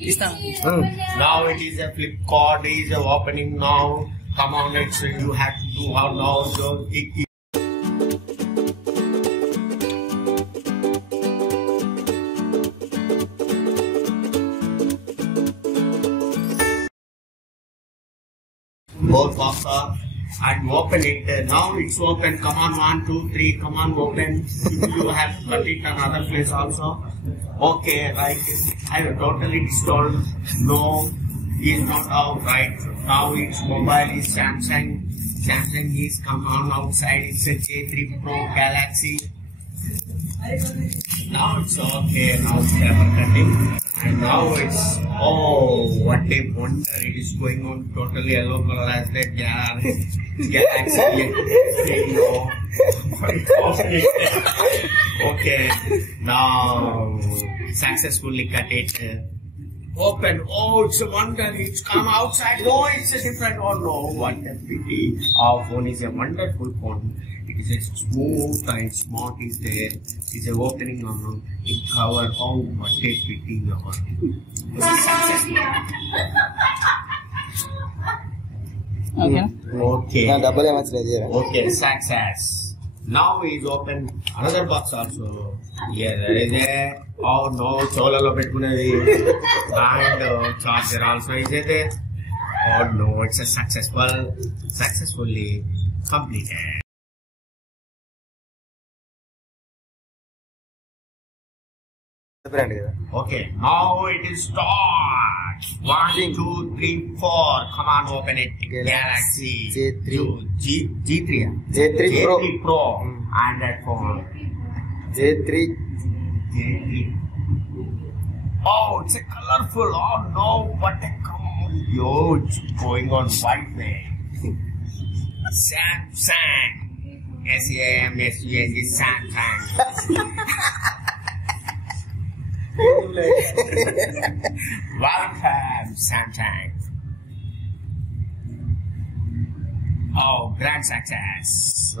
Now it is a Flipkart, it is opening now. Come on, you have to do how now. So both box are and open it. Now it's open. Come on, 1, 2, 3. Come on, open. You have to cut it another place also. Okay, like I have totally installed. No, is not out right. Now it's mobile is Samsung. Samsung is come on outside. It's a J3 Pro Galaxy. Now it's okay. Now it's paper cutting. And now it's, oh, what a wonder. It is going on totally yellow color as that Galaxy. Okay, now successfully cut it. Open. Oh, it's a wonder. It's come outside. Oh, it's a different. Oh no, what a pity. Our phone is a wonderful phone. It is a smooth and smart is there. It's a opening on it cover. Oh, what a pity. This is successful. Okay. Okay, success. Now is open another box also. Yeah, there is a, oh no, cholalo pettukunnadi and charger also is there. Oh no, it's a successfully completed. Okay, now it is start. 1, 2, 3, 4. Come on, open it. Galaxy G3 Pro. Android phone. J3. Oh, it's a colorful. Oh no, what a huge going on white way. Samsung. S-A-M-S-U-N-G Samsung. Welcome, Samsung. Oh, grand success.